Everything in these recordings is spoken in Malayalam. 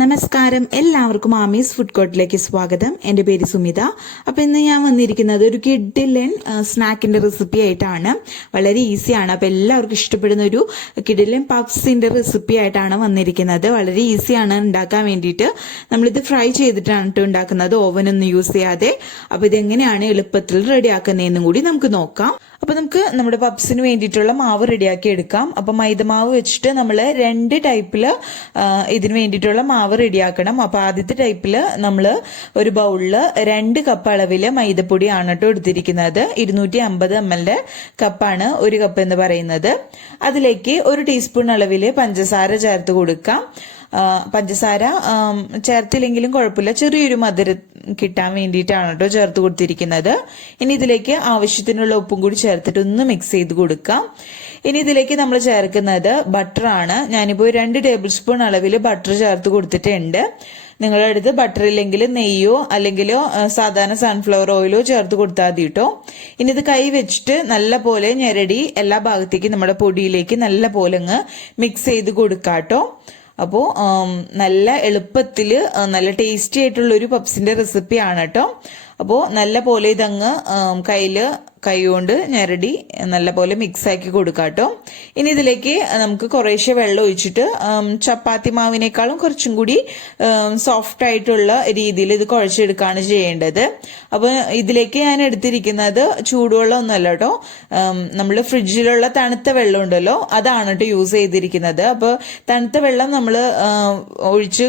നമസ്കാരം, എല്ലാവർക്കും ആമീസ് ഫുഡ് കോർട്ടിലേക്ക് സ്വാഗതം. എൻ്റെ പേര് സുമിത. അപ്പോൾ ഇന്ന് ഞാൻ വന്നിരിക്കുന്നത് ഒരു കിഡിലൻ സ്നാക്കിൻ്റെ റെസിപ്പി ആയിട്ടാണ്. വളരെ ഈസിയാണ്. അപ്പോൾ എല്ലാവർക്കും ഇഷ്ടപ്പെടുന്ന ഒരു കിഡിലൻ പപ്സിൻ്റെ റെസിപ്പി ആയിട്ടാണ് വന്നിരിക്കുന്നത്. വളരെ ഈസിയാണ് ഉണ്ടാക്കാൻ വേണ്ടിയിട്ട്. നമ്മളിത് ഫ്രൈ ചെയ്തിട്ടാണ് ഉണ്ടാക്കുന്നത്, ഓവനൊന്നും യൂസ് ചെയ്യാതെ. അപ്പോൾ ഇതെങ്ങനെയാണ് എളുപ്പത്തിൽ റെഡിയാക്കുന്നതെന്നും കൂടി നമുക്ക് നോക്കാം. അപ്പോൾ നമുക്ക് നമ്മുടെ പപ്സിന് വേണ്ടിയിട്ടുള്ള മാവ് റെഡിയാക്കി എടുക്കാം. അപ്പോൾ മൈദമാവ് വെച്ചിട്ട് നമ്മൾ രണ്ട് ടൈപ്പിൽ ഇതിന് വേണ്ടിയിട്ടുള്ള മാവ് റെഡിയാക്കണം. അപ്പോൾ ആദ്യത്തെ ടൈപ്പിൽ നമ്മൾ ഒരു ബൗളിൽ 2 കപ്പ് അളവിൽ മൈദപ്പൊടിയാണ് കേട്ടോ എടുത്തിരിക്കുന്നത്. 250 ml കപ്പാണ് ഒരു കപ്പ് എന്ന് പറയുന്നത്. അതിലേക്ക് 1 ടീസ്പൂൺ അളവിൽ പഞ്ചസാര ചേർത്ത് കൊടുക്കാം. പഞ്ചസാര ചേർത്തില്ലെങ്കിലും കുഴപ്പമില്ല, ചെറിയൊരു മധുരം കിട്ടാൻ വേണ്ടിയിട്ടാണ് കേട്ടോ ചേർത്ത് കൊടുത്തിരിക്കുന്നത്. ഇനി ഇതിലേക്ക് ആവശ്യത്തിനുള്ള ഉപ്പും കൂടി ചേർത്തിട്ട് ഒന്ന് മിക്സ് ചെയ്ത് കൊടുക്കാം. ഇനി ഇതിലേക്ക് നമ്മൾ ചേർക്കുന്നത് ബട്ടറാണ്. ഞാനിപ്പോൾ 2 ടേബിൾ സ്പൂൺ അളവിൽ ബട്ടർ ചേർത്ത് കൊടുത്തിട്ടുണ്ട്. നിങ്ങളുടെ അടുത്ത് ബട്ടർ ഇല്ലെങ്കിൽ നെയ്യോ അല്ലെങ്കിലോ സാധാരണ സൺഫ്ലവർ ഓയിലോ ചേർത്ത് കൊടുത്താൽ മതി കേട്ടോ. ഇനി ഇത് കൈ വെച്ചിട്ട് നല്ല പോലെ ഞെരടി എല്ലാ ഭാഗത്തേക്കും നമ്മുടെ പൊടിയിലേക്ക് നല്ല പോലെ അങ്ങ് മിക്സ് ചെയ്ത് കൊടുക്കാം കേട്ടോ. അപ്പോൾ നല്ല എളുപ്പത്തിൽ നല്ല ടേസ്റ്റി ആയിട്ടുള്ളൊരു പപ്സിൻ്റെ റെസിപ്പിയാണ് കേട്ടോ. അപ്പോൾ നല്ല പോലെ ഇതങ്ങ് കൈ കൊണ്ട് ഞെരടി നല്ല പോലെ മിക്സ് ആക്കി കൊടുക്കാം കേട്ടോ. ഇനി ഇതിലേക്ക് നമുക്ക് കുറേശ്ശെ വെള്ളം ഒഴിച്ചിട്ട് ചപ്പാത്തി മാവിനേക്കാളും കുറച്ചും കൂടി സോഫ്റ്റ് ആയിട്ടുള്ള രീതിയിൽ ഇത് കുഴച്ചെടുക്കുകയാണ് ചെയ്യേണ്ടത്. അപ്പോൾ ഇതിലേക്ക് ഞാൻ എടുത്തിരിക്കുന്നത് ചൂടുവെള്ളം ഒന്നുമല്ല കേട്ടോ, നമ്മൾ ഫ്രിഡ്ജിലുള്ള തണുത്ത വെള്ളം ഉണ്ടല്ലോ, അതാണ് കേട്ടോ യൂസ് ചെയ്തിരിക്കുന്നത്. അപ്പോൾ തണുത്ത വെള്ളം നമ്മൾ ഒഴിച്ച്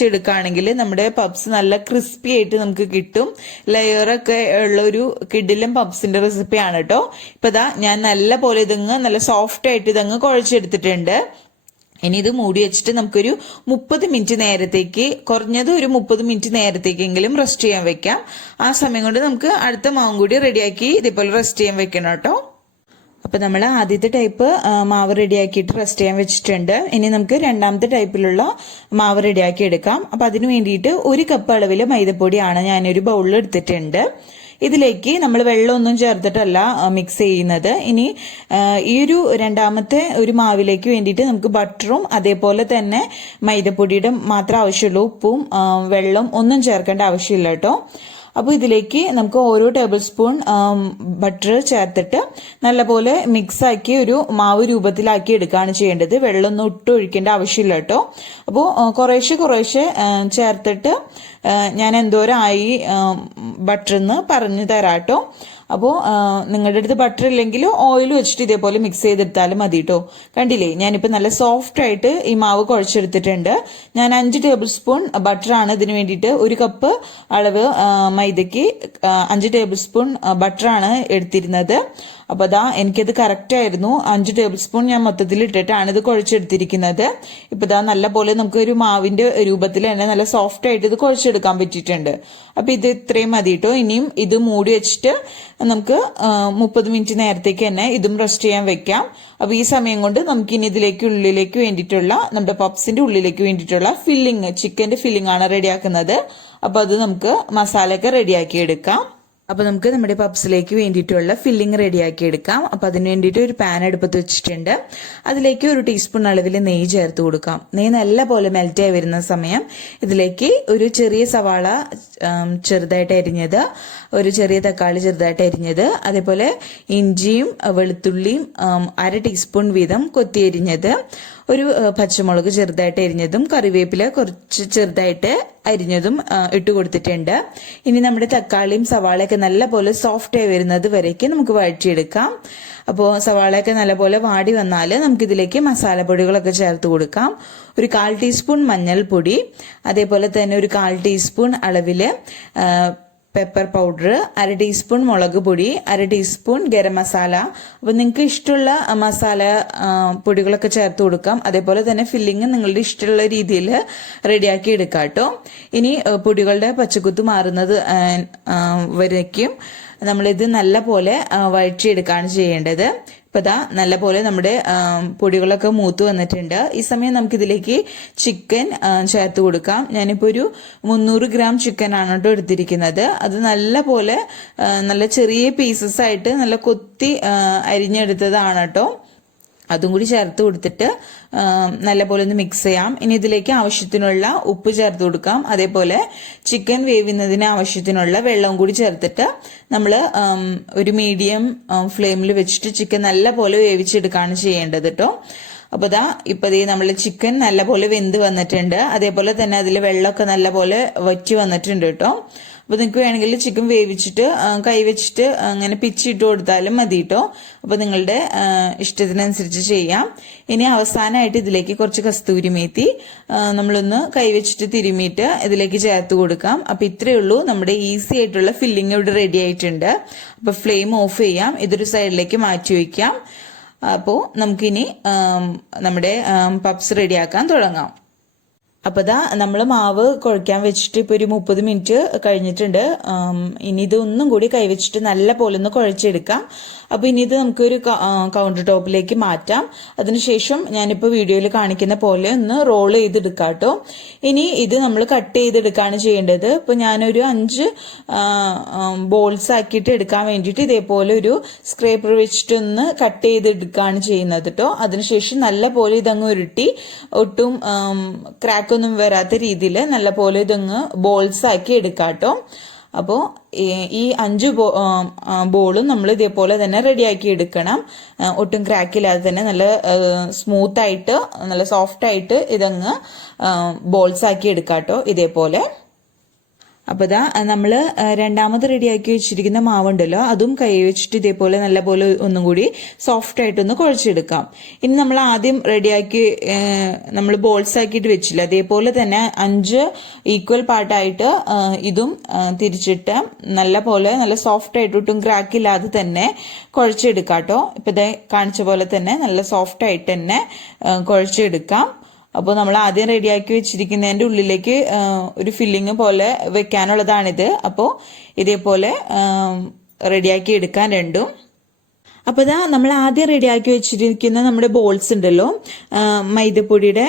െടുക്കുകയാണെങ്കിൽ നമ്മുടെ പപ്സ് നല്ല ക്രിസ്പി ആയിട്ട് നമുക്ക് കിട്ടും. ലെയറൊക്കെ ഉള്ള ഒരു കിഡിലും പപ്സിന്റെ റെസിപ്പിയാണ് കേട്ടോ. ഇപ്പൊ ഇതാ ഞാൻ നല്ല പോലെ ഇതങ്ങ് നല്ല സോഫ്റ്റ് ആയിട്ട് ഇതങ്ങ് കുഴച്ചെടുത്തിട്ടുണ്ട്. ഇനി ഇത് മൂടി വെച്ചിട്ട് നമുക്കൊരു 30 മിനിറ്റ് നേരത്തേക്ക്, കുറഞ്ഞത് ഒരു 30 മിനിറ്റ് നേരത്തേക്കെങ്കിലും റെസ്റ്റ് ചെയ്യാൻ വെക്കാം. ആ സമയം കൊണ്ട് നമുക്ക് അടുത്ത മാവും കൂടി റെഡിയാക്കി ഇതേപോലെ റെസ്റ്റ് ചെയ്യാൻ വെക്കണം കേട്ടോ. അപ്പോൾ നമ്മൾ ആദ്യത്തെ ടൈപ്പ് മാവ് റെഡിയാക്കിയിട്ട് റെസ്റ്റ് ചെയ്യാൻ വെച്ചിട്ടുണ്ട്. ഇനി നമുക്ക് രണ്ടാമത്തെ ടൈപ്പിലുള്ള മാവ് റെഡിയാക്കി എടുക്കാം. അപ്പോൾ അതിന് വേണ്ടിയിട്ട് 1 കപ്പ് അളവിൽ മൈദപ്പൊടിയാണ് ഞാനൊരു ബൗളിൽ എടുത്തിട്ടുണ്ട്. ഇതിലേക്ക് നമ്മൾ വെള്ളമൊന്നും ചേർത്തിട്ടല്ല മിക്സ് ചെയ്യുന്നത്. ഇനി ഈ ഒരു രണ്ടാമത്തെ ഒരു മാവിലേക്ക് വേണ്ടിയിട്ട് നമുക്ക് ബട്ടറും അതേപോലെ തന്നെ മൈദപ്പൊടിയുടെ മാത്രം ആവശ്യമുള്ളൂ. ഉപ്പും വെള്ളം ഒന്നും ചേർക്കേണ്ട ആവശ്യമില്ല കേട്ടോ. അപ്പോൾ ഇതിലേക്ക് നമുക്ക് ഓരോ ടേബിൾ സ്പൂൺ ബട്ടർ ചേർത്തിട്ട് നല്ലപോലെ മിക്സ് ആക്കി ഒരു മാവ് രൂപത്തിലാക്കി എടുക്കുകയാണ് ചെയ്യേണ്ടത്. വെള്ളമൊന്നും ഒഴിക്കേണ്ട ആവശ്യമില്ല കേട്ടോ. അപ്പോൾ കുറേശ്ശെ ചേർത്തിട്ട് ഞാൻ എന്തോരമായി ബട്ടറിന്ന് പറഞ്ഞു തരാം കേട്ടോ. അപ്പോൾ നിങ്ങളുടെ അടുത്ത് ബട്ടർ ഇല്ലെങ്കിൽ ഓയിൽ വെച്ചിട്ട് ഇതേപോലെ മിക്സ് ചെയ്തെടുത്താലും മതി കേട്ടോ. കണ്ടില്ലേ, ഞാനിപ്പോൾ നല്ല സോഫ്റ്റ് ആയിട്ട് ഈ മാവ് കുഴച്ചെടുത്തിട്ടുണ്ട്. ഞാൻ 5 ടേബിൾ സ്പൂൺ ബട്ടറാണ് ഇതിന് വേണ്ടിയിട്ട്. 1 കപ്പ് അളവ് മൈദയ്ക്ക് 5 ടേബിൾ സ്പൂൺ ബട്ടറാണ് എടുത്തിരുന്നത്. അപ്പോൾ അതാ എനിക്കത് കറക്റ്റ് ആയിരുന്നു. 5 ടേബിൾ സ്പൂൺ ഞാൻ മൊത്തത്തിൽ ഇട്ടിട്ടാണ് ഇത് കുഴച്ചെടുത്തിരിക്കുന്നത്. ഇപ്പോൾ ഇതാ നല്ല പോലെ നമുക്ക് ഒരു മാവിന്റെ രൂപത്തിൽ തന്നെ നല്ല സോഫ്റ്റ് ആയിട്ട് ഇത് കുഴച്ചെടുക്കാൻ പറ്റിയിട്ടുണ്ട്. അപ്പോൾ ഇത് ഇത്രയും മതി കേട്ടോ. ഇനിയും ഇത് മൂടി വെച്ചിട്ട് നമുക്ക് 30 മിനിറ്റ് നേരത്തേക്ക് തന്നെ ഇതും റെസ്റ്റ് ചെയ്യാൻ വെക്കാം. അപ്പോൾ ഈ സമയം കൊണ്ട് നമുക്ക് ഇനി ഇതിലേക്ക് ഉള്ളിലേക്ക് വേണ്ടിയിട്ടുള്ള നമ്മുടെ പപ്സിന്റെ ഉള്ളിലേക്ക് വേണ്ടിയിട്ടുള്ള ഫില്ലിങ്, ചിക്കന്റെ ഫില്ലിംഗ് ആണ് റെഡിയാക്കുന്നത്. അപ്പോൾ അത് നമുക്ക് മസാലയൊക്കെ റെഡിയാക്കി എടുക്കാം. അപ്പോൾ നമുക്ക് നമ്മുടെ പപ്സിലേക്ക് വേണ്ടിയിട്ടുള്ള ഫില്ലിംഗ് റെഡിയാക്കി എടുക്കാം. അപ്പോൾ അതിന് വേണ്ടിയിട്ട് ഒരു പാൻ അടുപ്പത്ത് വെച്ചിട്ടുണ്ട്. അതിലേക്ക് 1 ടീസ്പൂൺ അളവിൽ നെയ്യ് ചേർത്ത് കൊടുക്കാം. നെയ്യ് നല്ല പോലെ മെൽറ്റായി വരുന്ന സമയം ഇതിലേക്ക് ഒരു ചെറിയ സവാള ചെറുതായിട്ട് അരിഞ്ഞത്, ഒരു ചെറിയ തക്കാളി ചെറുതായിട്ട് അരിഞ്ഞത്, അതേപോലെ ഇഞ്ചിയും വെളുത്തുള്ളിയും 1/2 ടീസ്പൂൺ വീതം കൊത്തി അരിഞ്ഞത്, ഒരു പച്ചമുളക് ചെറുതായിട്ട് അരിഞ്ഞതും കറിവേപ്പില കുറച്ച് ചെറുതായിട്ട് അരിഞ്ഞതും ഇട്ട് കൊടുത്തിട്ടുണ്ട്. ഇനി നമ്മുടെ തക്കാളിയും സവാളയൊക്കെ നല്ല പോലെ സോഫ്റ്റ് ആയി വരുന്നത് വരേക്ക് നമുക്ക് വഴറ്റിയെടുക്കാം. അപ്പോൾ സവാളയൊക്കെ നല്ലപോലെ വാടി വന്നാൽ നമുക്കിതിലേക്ക് മസാലപ്പൊടികളൊക്കെ ചേർത്ത് കൊടുക്കാം. ഒരു 1/4 ടീസ്പൂൺ മഞ്ഞൾപ്പൊടി, അതേപോലെ തന്നെ ഒരു 1/4 ടീസ്പൂൺ അളവിൽ പെപ്പർ പൗഡർ, 1/2 ടീസ്പൂൺ മുളക് പൊടി, 1/2 ടീസ്പൂൺ ഗരം മസാല. അപ്പോൾ നിങ്ങൾക്ക് ഇഷ്ടമുള്ള മസാല പൊടികളൊക്കെ ചേർത്ത് കൊടുക്കാം. അതേപോലെ തന്നെ ഫില്ലിങ് നിങ്ങളുടെ ഇഷ്ടമുള്ള രീതിയിൽ റെഡിയാക്കി എടുക്കാം കേട്ടോ. ഇനി പൊടികളുടെ പച്ചക്കുത്ത് മാറുന്നത് വരയ്ക്കും നമ്മളിത് നല്ല പോലെ വഴറ്റിയെടുക്കുകയാണ് ചെയ്യേണ്ടത്. ഇപ്പോൾ ഇതാ നല്ല പോലെ നമ്മുടെ പൊടികളൊക്കെ മൂത്ത് വന്നിട്ടുണ്ട്. ഈ സമയം നമുക്കിതിലേക്ക് ചിക്കൻ ചേർത്ത് കൊടുക്കാം. ഞാനിപ്പോൾ ഒരു 300 ഗ്രാം ചിക്കൻ ആണ് കേട്ടോ എടുത്തിരിക്കുന്നത്. അത് നല്ല പോലെ നല്ല ചെറിയ പീസസ് ആയിട്ട് നല്ല കൊത്തി അരിഞ്ഞെടുത്തതാണ് കേട്ടോ. അതും കൂടി ചേർത്ത് കൊടുത്തിട്ട് നല്ലപോലെ ഒന്ന് മിക്സ് ചെയ്യാം. ഇനി ഇതിലേക്ക് ആവശ്യത്തിനുള്ള ഉപ്പ് ചേർത്ത് കൊടുക്കാം. അതേപോലെ ചിക്കൻ വേവുന്നതിന് ആവശ്യത്തിനുള്ള വെള്ളവും കൂടി ചേർത്തിട്ട് നമ്മൾ ഒരു മീഡിയം ഫ്ലെയിമിൽ വെച്ചിട്ട് ചിക്കൻ നല്ലപോലെ വേവിച്ചെടുക്കുകയാണ് ചെയ്യേണ്ടത് കേട്ടോ. അപ്പോൾ ഇപ്പൊ നമ്മൾ ചിക്കൻ നല്ലപോലെ വെന്ത് വന്നിട്ടുണ്ട്. അതേപോലെ തന്നെ അതിൽ വെള്ളമൊക്കെ നല്ലപോലെ വറ്റി വന്നിട്ടുണ്ട് കേട്ടോ. അപ്പോൾ നിങ്ങൾക്ക് വേണമെങ്കിൽ ചിക്കൻ വേവിച്ചിട്ട് കൈവച്ചിട്ട് അങ്ങനെ പിച്ചിട്ട് കൊടുത്താലും മതി കേട്ടോ. അപ്പോൾ നിങ്ങളുടെ ഇഷ്ടത്തിനനുസരിച്ച് ചെയ്യാം. ഇനി അവസാനമായിട്ട് ഇതിലേക്ക് കുറച്ച് കസ്തൂരി മേത്തി നമ്മളൊന്ന് കൈവച്ചിട്ട് തിരുമിയിട്ട് ഇതിലേക്ക് ചേർത്ത് കൊടുക്കാം. അപ്പോൾ ഇത്രയേ ഉള്ളൂ, നമ്മുടെ ഈസി ആയിട്ടുള്ള ഫില്ലിംഗ് ഇവിടെ റെഡി ആയിട്ടുണ്ട്. അപ്പോൾ ഫ്ലെയിം ഓഫ് ചെയ്യാം, ഇതൊരു സൈഡിലേക്ക് മാറ്റി വയ്ക്കാം. അപ്പോൾ നമുക്കിനി നമ്മുടെ പപ്സ് റെഡിയാക്കാൻ തുടങ്ങാം. അപ്പോൾ നമ്മൾ മാവ് കുഴയ്ക്കാൻ വെച്ചിട്ട് ഇപ്പോൾ ഒരു 30 മിനിറ്റ് കഴിഞ്ഞിട്ടുണ്ട്. ഇനി ഇതൊന്നും കൂടി കൈവച്ചിട്ട് നല്ല പോലെ ഒന്ന് കുഴച്ചെടുക്കാം. അപ്പോൾ ഇനി ഇത് നമുക്കൊരു കൗണ്ടർ ടോപ്പിലേക്ക് മാറ്റാം. അതിനുശേഷം ഞാനിപ്പോൾ വീഡിയോയിൽ കാണിക്കുന്ന പോലെ ഒന്ന് റോൾ ചെയ്തെടുക്കാം കേട്ടോ. ഇനി ഇത് നമ്മൾ കട്ട് ചെയ്തെടുക്കുകയാണ് ചെയ്യേണ്ടത്. ഇപ്പോൾ ഞാനൊരു 5 ബോൾസ് ആക്കിയിട്ട് എടുക്കാൻ വേണ്ടിയിട്ട് ഇതേപോലെ ഒരു സ്ക്രേപ്പർ വെച്ചിട്ടൊന്ന് കട്ട് ചെയ്തെടുക്കുകയാണ് ചെയ്യുന്നത് കേട്ടോ. അതിനുശേഷം നല്ല പോലെ ഇതങ്ങ് ഉരുട്ടി ഒട്ടും ക്രാക്ക് ഒന്നും വരാത്ത രീതിയിൽ നല്ല പോലെ ഇതങ്ങ് ബോൾസ് ആക്കി എടുക്കാം കേട്ടോ. അപ്പോൾ ഈ 5 ബോളും നമ്മൾ ഇതേപോലെ തന്നെ റെഡിയാക്കി എടുക്കണം. ഒട്ടും ക്രാക്കില്ലാതെ തന്നെ നല്ല സ്മൂത്ത് ആയിട്ട് നല്ല സോഫ്റ്റ് ആയിട്ട് ഇതങ്ങ് ബോൾസ് ആക്കി എടുക്കാം കേട്ടോ ഇതേപോലെ. അപ്പോൾ നമ്മൾ രണ്ടാമത് റെഡിയാക്കി വെച്ചിരിക്കുന്ന മാവുണ്ടല്ലോ, അതും കൈ വെച്ചിട്ട് ഇതേപോലെ നല്ലപോലെ ഒന്നും കൂടി സോഫ്റ്റ് ആയിട്ടൊന്ന് കുഴച്ചെടുക്കാം. ഇനി നമ്മൾ ആദ്യം റെഡിയാക്കി നമ്മൾ ബോൾസ് ആക്കിയിട്ട് വെച്ചില്ല, അതേപോലെ തന്നെ 5 ഈക്വൽ പാർട്ടായിട്ട് ഇതും തിരിച്ചിട്ട് നല്ല സോഫ്റ്റ് ആയിട്ട് ഒട്ടും ക്രാക്ക് ഇല്ലാതെ തന്നെ കുഴച്ചെടുക്കാം കേട്ടോ. ഇപ്പം ഇതേ കാണിച്ച പോലെ തന്നെ നല്ല സോഫ്റ്റ് ആയിട്ട് തന്നെ കുഴച്ചെടുക്കാം. അപ്പോൾ നമ്മൾ ആദ്യം റെഡിയാക്കി വെച്ചിരിക്കുന്നതിൻ്റെ ഉള്ളിലേക്ക് ഒരു ഫില്ലിങ് പോലെ വെക്കാനുള്ളതാണിത്. അപ്പോൾ ഇതേപോലെ റെഡിയാക്കി എടുക്കാൻ രണ്ടും. അപ്പോൾ നമ്മൾ ആദ്യം റെഡിയാക്കി വെച്ചിരിക്കുന്ന നമ്മുടെ ബോൾസ് ഉണ്ടല്ലോ, മൈദപ്പൊടിയുടെ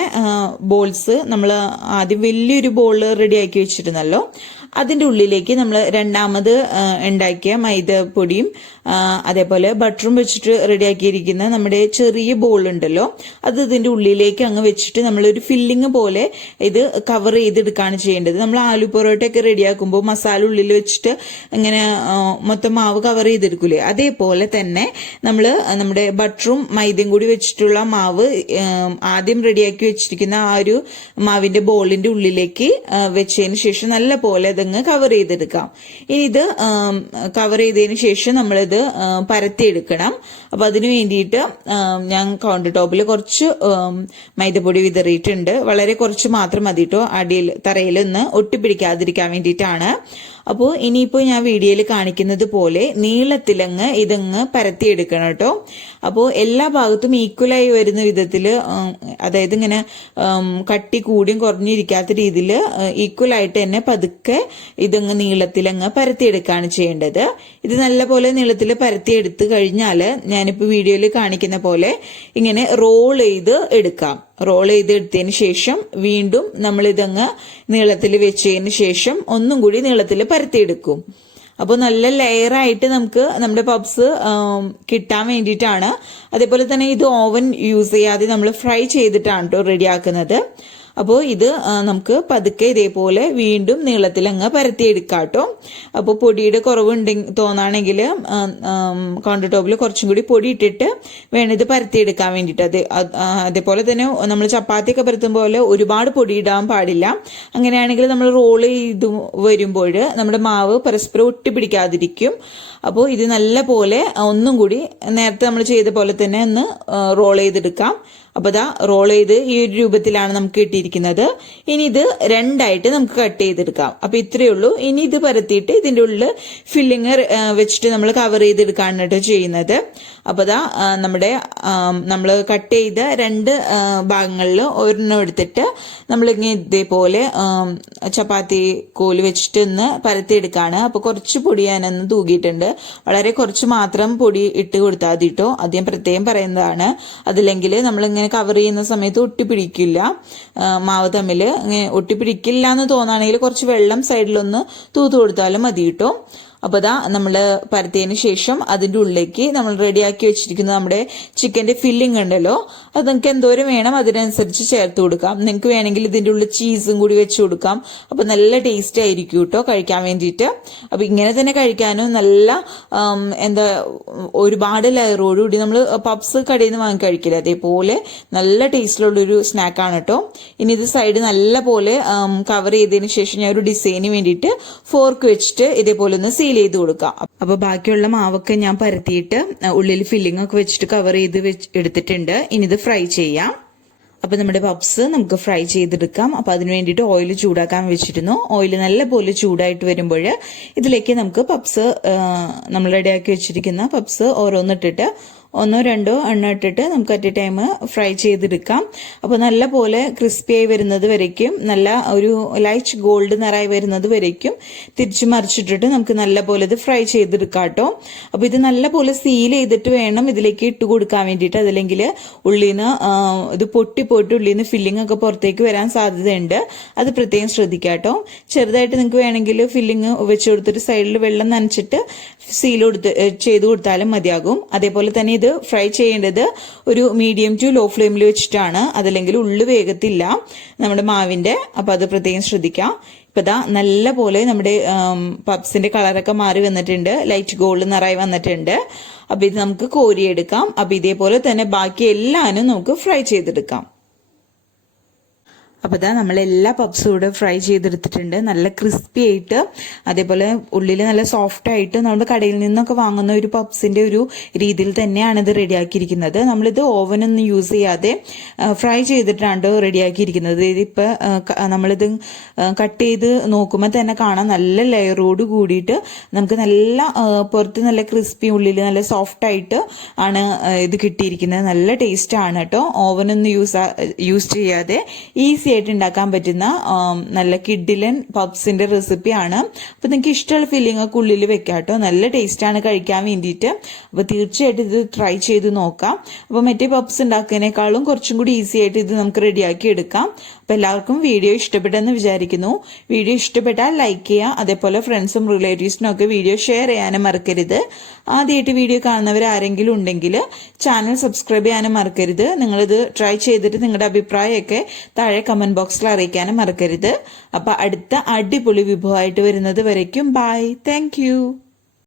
ബോൾസ് നമ്മൾ ആദ്യം വലിയൊരു ബോൾ റെഡിയാക്കി വെച്ചിരുന്നല്ലോ, അതിൻ്റെ ഉള്ളിലേക്ക് നമ്മൾ രണ്ടാമത് ഉണ്ടാക്കിയ മൈദപ്പൊടിയും അതേപോലെ ബട്ടറും വെച്ചിട്ട് റെഡിയാക്കിയിരിക്കുന്ന നമ്മുടെ ചെറിയ ബോൾ ഉണ്ടല്ലോ, അത് ഇതിൻ്റെ ഉള്ളിലേക്ക് അങ്ങ് വെച്ചിട്ട് നമ്മളൊരു ഫില്ലിങ് പോലെ ഇത് കവർ ചെയ്തെടുക്കുകയാണ് ചെയ്യേണ്ടത്. നമ്മൾ ആലു പൊറോട്ടയൊക്കെ റെഡിയാക്കുമ്പോൾ മസാല ഉള്ളിൽ വെച്ചിട്ട് ഇങ്ങനെ മൊത്തം മാവ് കവർ ചെയ്തെടുക്കൂലേ, അതേപോലെ തന്നെ നമ്മൾ നമ്മുടെ ബട്ടറും മൈദയും കൂടി വെച്ചിട്ടുള്ള മാവ് ആദ്യം റെഡിയാക്കി വെച്ചിരിക്കുന്ന ആ ഒരു മാവിന്റെ ബോളിന്റെ ഉള്ളിലേക്ക് വെച്ചതിന് ശേഷം നല്ല പോലെ അതങ്ങ് കവർ ചെയ്തെടുക്കാം. ഇനി ഇത് കവർ ചെയ്തതിന് ശേഷം നമ്മളിത് പരത്തിയെടുക്കണം. അപ്പൊ അതിനു വേണ്ടിയിട്ട് ഞാൻ കൗണ്ടർ ടോപ്പിൽ കുറച്ച് മൈദപ്പൊടി വിതറിയിട്ടുണ്ട്. വളരെ കുറച്ച് മാത്രം മതി കേട്ടോ, അടിയിൽ തറയിലൊന്ന് ഒട്ടിപ്പിടിക്കാതിരിക്കാൻ വേണ്ടിയിട്ടാണ്. അപ്പോൾ ഇനിയിപ്പോൾ ഞാൻ വീഡിയോയിൽ കാണിക്കുന്നത് പോലെ നീളത്തിലങ്ങ് ഇതങ്ങ് പരത്തിയെടുക്കണം കേട്ടോ. അപ്പോൾ എല്ലാ ഭാഗത്തും ഈക്വലായി വരുന്ന വിധത്തിൽ, അതായത് ഇങ്ങനെ കട്ടി കൂടിയും കുറഞ്ഞിരിക്കാത്ത രീതിയിൽ ഈക്വലായിട്ട് തന്നെ പതുക്കെ ഇതങ്ങ് നീളത്തിലങ്ങ് പരത്തിയെടുക്കുകയാണ് ചെയ്യേണ്ടത്. ഇത് നല്ലപോലെ നീളത്തിൽ പരത്തിയെടുത്ത് കഴിഞ്ഞാൽ ഞാനിപ്പോൾ വീഡിയോയിൽ കാണിക്കുന്ന പോലെ ഇങ്ങനെ റോൾ ചെയ്ത് എടുക്കാം. റോൾ ചെയ്തെടുത്തതിന് ശേഷം വീണ്ടും നമ്മൾ ഇതങ്ങ് നീളത്തിൽ വെച്ചതിന് ശേഷം ഒന്നും കൂടി നീളത്തിൽ പരത്തിയെടുക്കും. അപ്പോൾ നല്ല ലെയറായിട്ട് നമുക്ക് നമ്മുടെ പപ്സ് കിട്ടാൻ വേണ്ടിയിട്ടാണ്. അതേപോലെ തന്നെ ഇത് ഓവൻ യൂസ് ചെയ്യാതെ നമ്മൾ ഫ്രൈ ചെയ്തിട്ടാണ് കേട്ടോ റെഡിയാക്കുന്നത്. അപ്പോൾ ഇത് നമുക്ക് പതുക്കെ ഇതേപോലെ വീണ്ടും നീളത്തിൽ അങ്ങ് പരത്തിയെടുക്കാം കേട്ടോ. അപ്പോൾ പൊടിയുടെ കുറവുണ്ടെങ്കിൽ തോന്നുകയാണെങ്കിൽ കൗണ്ടർ ടോപ്പിൽ കുറച്ചും കൂടി പൊടി ഇട്ടിട്ട് വേണം ഇത് പരത്തിയെടുക്കാൻ വേണ്ടിയിട്ട്. അതേപോലെ തന്നെ നമ്മൾ ചപ്പാത്തിയൊക്കെ പരത്തും പോലെ ഒരുപാട് പൊടി ഇടാൻ പാടില്ല. അങ്ങനെയാണെങ്കിൽ നമ്മൾ റോൾ ചെയ്ത് വരുമ്പോൾ നമ്മുടെ മാവ് പരസ്പരം ഒട്ടിപ്പിടിക്കാതിരിക്കും. അപ്പോൾ ഇത് നല്ല പോലെ ഒന്നും കൂടി നേരത്തെ നമ്മൾ ചെയ്ത പോലെ തന്നെ ഒന്ന് റോൾ ചെയ്തെടുക്കാം. അപ്പോൾ റോൾ ചെയ്ത് ഈ ഒരു രൂപത്തിലാണ് നമുക്ക് കിട്ടിയിരിക്കുന്നത്. ഇനി ഇത് രണ്ടായിട്ട് നമുക്ക് കട്ട് ചെയ്തെടുക്കാം. അപ്പോൾ ഇത്രയേ ഉള്ളൂ. ഇനി ഇത് പരത്തിയിട്ട് ഇതിൻ്റെ ഉള്ളിൽ ഫില്ലിങ് വെച്ചിട്ട് നമ്മൾ കവർ ചെയ്തെടുക്കാണ് കേട്ടോ ചെയ്യുന്നത്. അപ്പോൾ നമ്മുടെ നമ്മൾ കട്ട് ചെയ്ത 2 ഭാഗങ്ങളിൽ ഒരെണ്ണം എടുത്തിട്ട് നമ്മളിങ്ങനെ ഇതേപോലെ ചപ്പാത്തി കോല് വെച്ചിട്ട് ഒന്ന് പരത്തിയെടുക്കുകയാണ്. അപ്പോൾ കുറച്ച് പൊടി ഞാനൊന്ന് തൂക്കിയിട്ടുണ്ട്. വളരെ കുറച്ച് മാത്രം പൊടി ഇട്ട് കൊടുത്താൽ മതി കേട്ടോ. ആദ്യം പ്രത്യേകം പറയുന്നതാണ്. അതില്ലെങ്കിൽ നമ്മളിങ്ങനെ കവർ ചെയ്യുന്ന സമയത്ത് ഒട്ടിപ്പിടിക്കില്ല, മാവ് തമ്മിൽ ഇങ്ങനെ ഒട്ടിപ്പിടിക്കില്ല എന്ന് തോന്നുകയാണെങ്കിൽ കുറച്ച് വെള്ളം സൈഡിലൊന്ന് തൂത്ത് കൊടുത്താലും മതി കേട്ടോ. അപ്പോൾ അതാ നമ്മൾ പരത്തിയതിന് ശേഷം അതിൻ്റെ ഉള്ളിലേക്ക് നമ്മൾ റെഡിയാക്കി വെച്ചിരിക്കുന്ന നമ്മുടെ ചിക്കൻ്റെ ഫില്ലിംഗ് ഉണ്ടല്ലോ, അത് നിങ്ങൾക്ക് എന്തോരം വേണം അതിനനുസരിച്ച് ചേർത്ത് കൊടുക്കാം. നിങ്ങൾക്ക് വേണമെങ്കിൽ ഇതിൻ്റെ ഉള്ളിൽ ചീസും കൂടി വെച്ച് കൊടുക്കാം. അപ്പോൾ നല്ല ടേസ്റ്റ് ആയിരിക്കും കേട്ടോ കഴിക്കാൻ വേണ്ടിയിട്ട്. അപ്പോൾ ഇങ്ങനെ തന്നെ കഴിക്കാനും നല്ല ഒരുപാട് ലെയറോടുകൂടി നമ്മൾ പപ്സ് കടയിൽ നിന്ന് വാങ്ങി കഴിക്കില്ല, അതേപോലെ നല്ല ടേസ്റ്റിലുള്ളൊരു സ്നാക്കാണ് കേട്ടോ. ഇനി ഇത് സൈഡ് നല്ല പോലെ കവർ ചെയ്തതിന് ശേഷം ഞാൻ ഒരു ഡിസൈന് വേണ്ടിയിട്ട് ഫോർക്ക് വെച്ചിട്ട് ഇതേപോലെ ഒന്ന് സീൽ ചെയ്ത് കൊടുക്കാം. അപ്പോൾ ബാക്കിയുള്ള മാവൊക്കെ ഞാൻ പരത്തിയിട്ട് ഉള്ളിൽ ഫില്ലിംഗ് ഒക്കെ വെച്ചിട്ട് കവർ ചെയ്ത് എടുത്തിട്ടുണ്ട്. ഇനി ഇത് ഫ്രൈ ചെയ്യാം. അപ്പോൾ നമ്മുടെ പപ്സ് നമുക്ക് ഫ്രൈ ചെയ്തെടുക്കാം. അപ്പോൾ അതിന് വേണ്ടിയിട്ട് ഓയിൽ ചൂടാക്കാൻ വെച്ചിരുന്നു. ഓയിൽ നല്ല പോലെ ചൂടായിട്ട് വരുമ്പോൾ ഇതിലേക്ക് നമുക്ക് പപ്സ് നമ്മൾ റെഡിയാക്കി വെച്ചിരിക്കുന്ന പപ്സ് ഓരോന്നിട്ടിട്ട് 1-2 എണ്ണ ഇട്ടിട്ട് നമുക്ക് അറ്റ് എ ടൈം ഫ്രൈ ചെയ്തെടുക്കാം. അപ്പോൾ നല്ല പോലെ ക്രിസ്പിയായി വരുന്നത് വരയ്ക്കും, നല്ല ഒരു ലൈറ്റ് ഗോൾഡ് നിറായി വരുന്നത് വരയ്ക്കും തിരിച്ചു മറിച്ചിട്ടിട്ട് നമുക്ക് നല്ല പോലെ ഇത് ഫ്രൈ ചെയ്തെടുക്കാം കേട്ടോ. അപ്പോൾ ഇത് നല്ല പോലെ സീൽ ചെയ്തിട്ട് വേണം ഇതിലേക്ക് ഇട്ട് കൊടുക്കാൻ വേണ്ടിയിട്ട്, അതല്ലെങ്കിൽ ഉള്ളിൽ നിന്ന് ഇത് പൊട്ടിപ്പോയിട്ട് ഉള്ളിൽ നിന്ന് ഫില്ലിംഗ് ഒക്കെ പുറത്തേക്ക് വരാൻ സാധ്യതയുണ്ട്. അത് പ്രത്യേകം ശ്രദ്ധിക്കുക കേട്ടോ. ചെറുതായിട്ട് നിങ്ങൾക്ക് വേണമെങ്കിൽ ഫില്ലിംഗ് വെച്ച് കൊടുത്തിട്ട് സൈഡിൽ വെള്ളം നനച്ചിട്ട് സീൽ ചെയ്ത് കൊടുത്താലും മതിയാകും. അതേപോലെ തന്നെ ഇത് ഫ്രൈ ചെയ്യേണ്ടത് ഒരു മീഡിയം ടു ലോ ഫ്ലെയിമിൽ വെച്ചിട്ടാണ്, അതല്ലെങ്കിൽ ഉള്ളു വേഗത്തില്ല നമ്മുടെ മാവിന്റെ. അപ്പൊ അത് പ്രത്യേകം ശ്രദ്ധിക്കാം. ഇപ്പൊ ഇതാ നല്ല പോലെ നമ്മുടെ പപ്സിന്റെ കളറൊക്കെ മാറി വന്നിട്ടുണ്ട്, ലൈറ്റ് ഗോൾഡ് നിറായി വന്നിട്ടുണ്ട്. അപ്പൊ ഇത് നമുക്ക് കോരിയെടുക്കാം. അപ്പൊ ഇതേപോലെ തന്നെ ബാക്കി എല്ലാനും നമുക്ക് ഫ്രൈ ചെയ്തെടുക്കാം. അപ്പോൾ ഇതാ നമ്മളെല്ലാ പപ്സും കൂടെ ഫ്രൈ ചെയ്തെടുത്തിട്ടുണ്ട്, നല്ല ക്രിസ്പി ആയിട്ട്, അതേപോലെ ഉള്ളിൽ നല്ല സോഫ്റ്റ് ആയിട്ട് നമ്മൾ കടയിൽ നിന്നൊക്കെ വാങ്ങുന്ന ഒരു പപ്സിന്റെ ഒരു രീതിയിൽ തന്നെയാണ് ഇത് റെഡിയാക്കിയിരിക്കുന്നത്. നമ്മളിത് ഓവനൊന്നും യൂസ് ചെയ്യാതെ ഫ്രൈ ചെയ്തിട്ടാണ് റെഡിയാക്കിയിരിക്കുന്നത്. ഇതിപ്പോൾ നമ്മളിത് കട്ട് ചെയ്ത് നോക്കുമ്പോൾ തന്നെ കാണാം നല്ല ലെയറോട് കൂടിയിട്ട് നമുക്ക് നല്ല പുറത്ത് നല്ല ക്രിസ്പി ഉള്ളിൽ നല്ല സോഫ്റ്റ് ആയിട്ട് ആണ് ഇത് കിട്ടിയിരിക്കുന്നത്. നല്ല ടേസ്റ്റ് ആണ് കേട്ടോ. ഓവനൊന്നും യൂസ് ചെയ്യാതെ ഈസി ആയിട്ട് ഉണ്ടാക്കാൻ പറ്റുന്ന നല്ല കിഡിലൻ പപ്സിന്റെ റെസിപ്പിയാണ്. അപ്പൊ നിങ്ങൾക്ക് ഇഷ്ടമുള്ള ഫില്ലിംഗ് ഒക്കെ ഉള്ളിൽ വെക്കാം കേട്ടോ. നല്ല ടേസ്റ്റ് ആണ് കഴിക്കാൻ വേണ്ടിയിട്ട്. അപ്പൊ തീർച്ചയായിട്ടും ഇത് ട്രൈ ചെയ്ത് നോക്കാം. അപ്പൊ മറ്റേ പപ്സ് ഉണ്ടാക്കുന്നതിനേക്കാളും കുറച്ചും കൂടി ഈസി ആയിട്ട് ഇത് നമുക്ക് റെഡിയാക്കി എടുക്കാം. അപ്പൊ എല്ലാവർക്കും വീഡിയോ ഇഷ്ടപ്പെട്ടെന്ന് വിചാരിക്കുന്നു. വീഡിയോ ഇഷ്ടപ്പെട്ടാൽ ലൈക്ക് ചെയ്യുക, അതേപോലെ ഫ്രണ്ട്സും റിലേറ്റീവ്സിനും ഒക്കെ വീഡിയോ ഷെയർ ചെയ്യാനും മറക്കരുത്. ആദ്യമായിട്ട് വീഡിയോ കാണുന്നവർ ആരെങ്കിലും ഉണ്ടെങ്കിൽ ചാനൽ സബ്സ്ക്രൈബ് ചെയ്യാനും മറക്കരുത്. നിങ്ങളിത് ട്രൈ ചെയ്തിട്ട് നിങ്ങളുടെ അഭിപ്രായമൊക്കെ താഴെ കമന്റ് ബോക്സിൽ അറിയിക്കാനും മറക്കരുത്. അപ്പൊ അടുത്ത അടിപൊളി വിഭവമായിട്ട് വരുന്നത് വരയ്ക്കും ബൈ. Thank you.